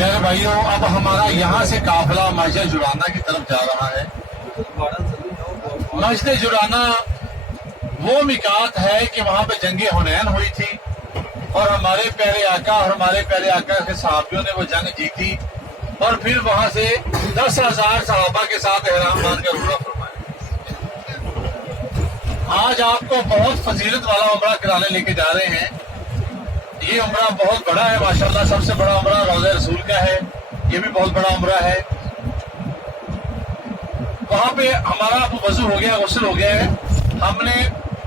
میرے بھائیوں اب ہمارا یہاں سے قافلہ مسجد جڑانا کی طرف جا رہا ہے۔ مسجد جڑانا وہ میقات ہے کہ وہاں پہ جنگ حنین ہوئی تھی اور ہمارے پیارے آقا اور ہمارے پیارے آقا کے صحابیوں نے وہ جنگ جیتی اور پھر وہاں سے 10,000 صحابہ کے ساتھ احرام باندھ کر عمرہ فرمایا۔ آج آپ کو بہت فضیلت والا عمرہ کرانے لے کے جا رہے ہیں۔ یہ عمرہ بہت بڑا ہے ماشاءاللہ، سب سے بڑا عمرہ روضہ رسول کا ہے، یہ بھی بہت بڑا عمرہ ہے۔ وہاں پہ ہمارا وضو ہو گیا، غسل ہو گیا ہے، ہم نے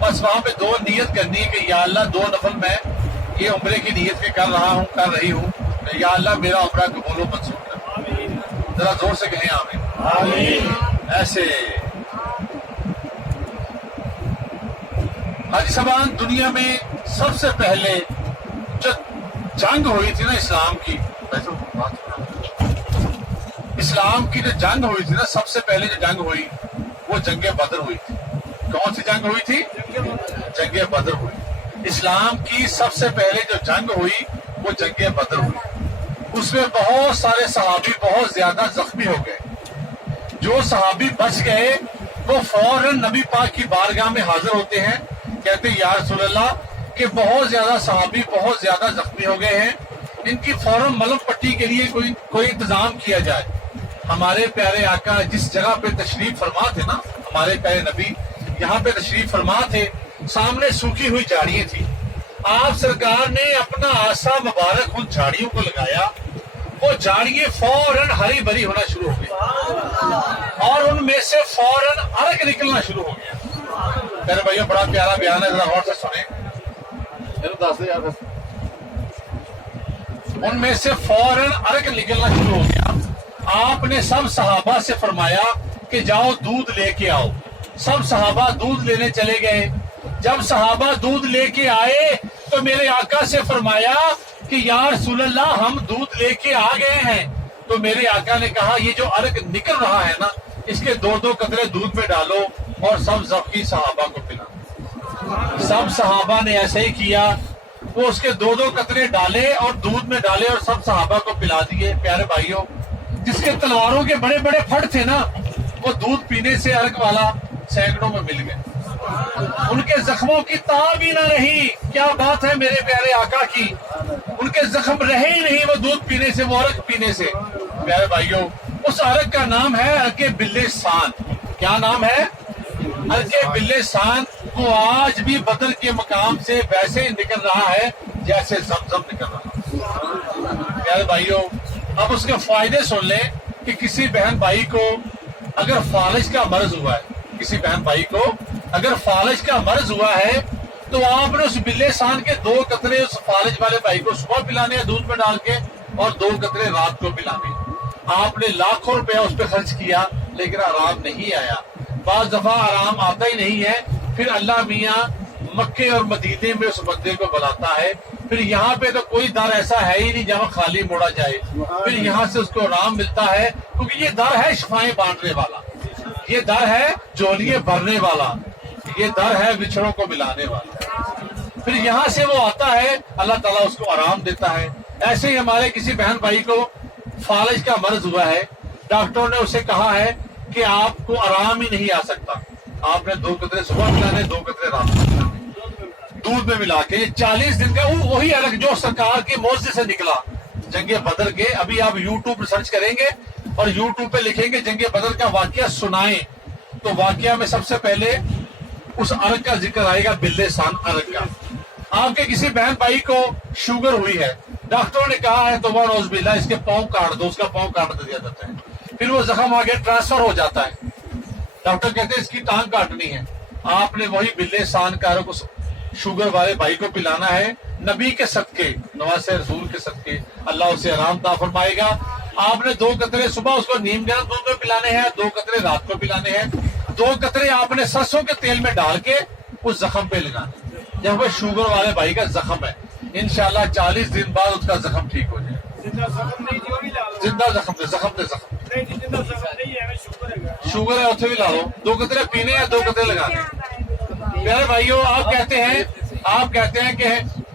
بس وہاں پہ 2 نیت کرنی ہے کہ یا اللہ 2 نفل میں یہ عمرے کی نیت کے کر رہی ہوں، یا اللہ میرا عمرہ قبول و منظور کر۔ ذرا زور سے کہیں آمین۔ ایسے حاجی صاحبان، دنیا میں سب سے پہلے جو جنگ ہوئی تھی نا اسلام کی جو جنگ ہوئی تھی نا، سب سے پہلے جو جنگ ہوئی وہ جنگ بدر ہوئی تھی۔ کون سی جنگ ہوئی تھی؟ جنگ بدر ہوئی۔ اسلام کی سب سے پہلے جو جنگ ہوئی وہ جنگ بدر ہوئی۔ اس میں بہت سارے صحابی بہت زیادہ زخمی ہو گئے۔ جو صحابی بچ گئے وہ فوراً نبی پاک کی بارگاہ میں حاضر ہوتے ہیں، کہتے ہیں یا رسول اللہ کہ بہت زیادہ صحابی بہت زیادہ زخمی ہو گئے ہیں، ان کی فوراً ملم پٹی کے لیے کوئی انتظام کیا جائے۔ ہمارے پیارے آقا جس جگہ پہ تشریف فرما تھے نا، ہمارے پیارے نبی یہاں پہ تشریف فرما تھے، سامنے سوکھی ہوئی جھاڑیاں تھیں۔ آپ سرکار نے اپنا آسا مبارک ان جھاڑیوں کو لگایا، وہ جھاڑیاں فوراً ہری بھری ہونا شروع ہو گئی اور ان میں سے فوراً عرق نکلنا شروع ہو گیا۔ میرے بھائیوں بڑا پیارا بیان ہے، ذرا غور سے سنیں۔ ان میں سے فوراً عرق نکلنا شروع ہو گیا۔ آپ نے سب صحابہ سے فرمایا کہ جاؤ دودھ لے کے آؤ۔ سب صحابہ دودھ لینے چلے گئے۔ جب صحابہ دودھ لے کے آئے تو میرے آقا سے فرمایا کہ یا رسول اللہ ہم دودھ لے کے آ گئے ہیں۔ تو میرے آقا نے کہا یہ جو عرق نکل رہا ہے نا، اس کے 2 قطرے دودھ میں ڈالو اور سب زخمی صحابہ کو پلاؤ۔ سب صحابہ نے ایسے ہی کیا، وہ اس کے 2 قطرے ڈالے اور دودھ میں ڈالے اور سب صحابہ کو پلا دیے۔ پیارے بھائیوں، جس کے تلواروں کے بڑے بڑے پھٹ تھے نا، وہ دودھ پینے سے عرق والا سینکڑوں میں مل گئے۔ ان کے زخموں کی تاب ہی نہ رہی۔ کیا بات ہے میرے پیارے آقا کی، ان کے زخم رہے ہی نہیں وہ دودھ پینے سے، وہ عرق پینے سے۔ پیارے بھائیوں، اس عرق کا نام ہے عرق بلسان۔ کیا نام ہے؟ عرق بلسان۔ وہ آج بھی بدر کے مقام سے ویسے نکل رہا ہے جیسے زمزم نکل رہا۔ پیارے بھائیوں، اب اس کے فائدے سن لیں کہ کسی بہن بھائی کو اگر فالج کا مرض ہوا ہے، کسی بہن بھائی کو اگر فالج کا مرض ہوا ہے تو آپ نے اس بلسان کے 2 قطرے اس فالج والے بھائی کو صبح پلانے ہیں دودھ میں ڈال کے، اور 2 قطرے رات کو پلانے۔ آپ نے لاکھوں روپیہ اس پہ خرچ کیا لیکن آرام نہیں آیا۔ بعض دفعہ آرام آتا ہی نہیں ہے، پھر اللہ میاں مکے اور مدینے میں اس بندے کو بلاتا ہے۔ پھر یہاں پہ تو کوئی در ایسا ہے ہی نہیں جہاں خالی موڑا جائے، پھر یہاں سے اس کو آرام ملتا ہے، کیونکہ یہ در ہے شفائیں بانٹنے والا، یہ در ہے جولیے بھرنے والا، یہ در ہے بچھڑوں کو ملانے والا۔ پھر یہاں سے وہ آتا ہے، اللہ تعالیٰ اس کو آرام دیتا ہے۔ ایسے ہی ہمارے کسی بہن بھائی کو فالج کا مرض ہوا ہے، ڈاکٹروں نے اسے کہا ہے کہ آپ کو آرام ہی نہیں آ سکتا، آپ نے 2 قطرے صبح پلانے، 2 قطرے رات کو پلانے دودھ میں ملا کے۔ یہ 40 دن کا وہی عرق جو سرکار کے موضع سے نکلا جنگ بدر کے۔ ابھی آپ یوٹیوب پر سرچ کریں گے اور یوٹیوب پہ لکھیں گے جنگ بدر کا واقعہ سنائیں، تو واقعہ میں سب سے پہلے اس عرق کا ذکر آئے گا، بلسان عرق کا۔ آپ کے کسی بہن بھائی کو شوگر ہوئی ہے، ڈاکٹروں نے کہا ہے تو نعوذ باللہ اس کے پاؤں کاٹ دو، اس کا پاؤں کاٹ دیا جاتا ہے، پھر وہ زخم آگے ٹرانسفر ہو جاتا ہے، ڈاکٹر کہتے ہیں اس کی ٹانگ کاٹنی ہے۔ آپ نے وہی بلسان کا عرق اس شوگر والے بھائی کو پلانا ہے، نبی کے صدقے، نواز رسول کے صدقے اللہ اسے آرام عطا فرمائے گا۔ آپ نے 2 قطرے صبح اس کو نیم گرم دودھ میں پلانے ہیں، 2 قطرے رات کو پلانے ہیں، 2 قطرے آپ نے سرسوں کے تیل میں ڈال کے اس زخم پہ لگانا، جہاں پہ شوگر والے بھائی کا زخم ہے۔ انشاءاللہ 40 دن بعد اس کا زخم ٹھیک ہو جائے۔ زندہ زخم دے، زخم دے، زخم شوگر ہے اتنے بھی لا لو، 2 قطرے پینے یا 2 قطرے لگانے۔ پیارے بھائیوں، آپ کہتے ہیں کہ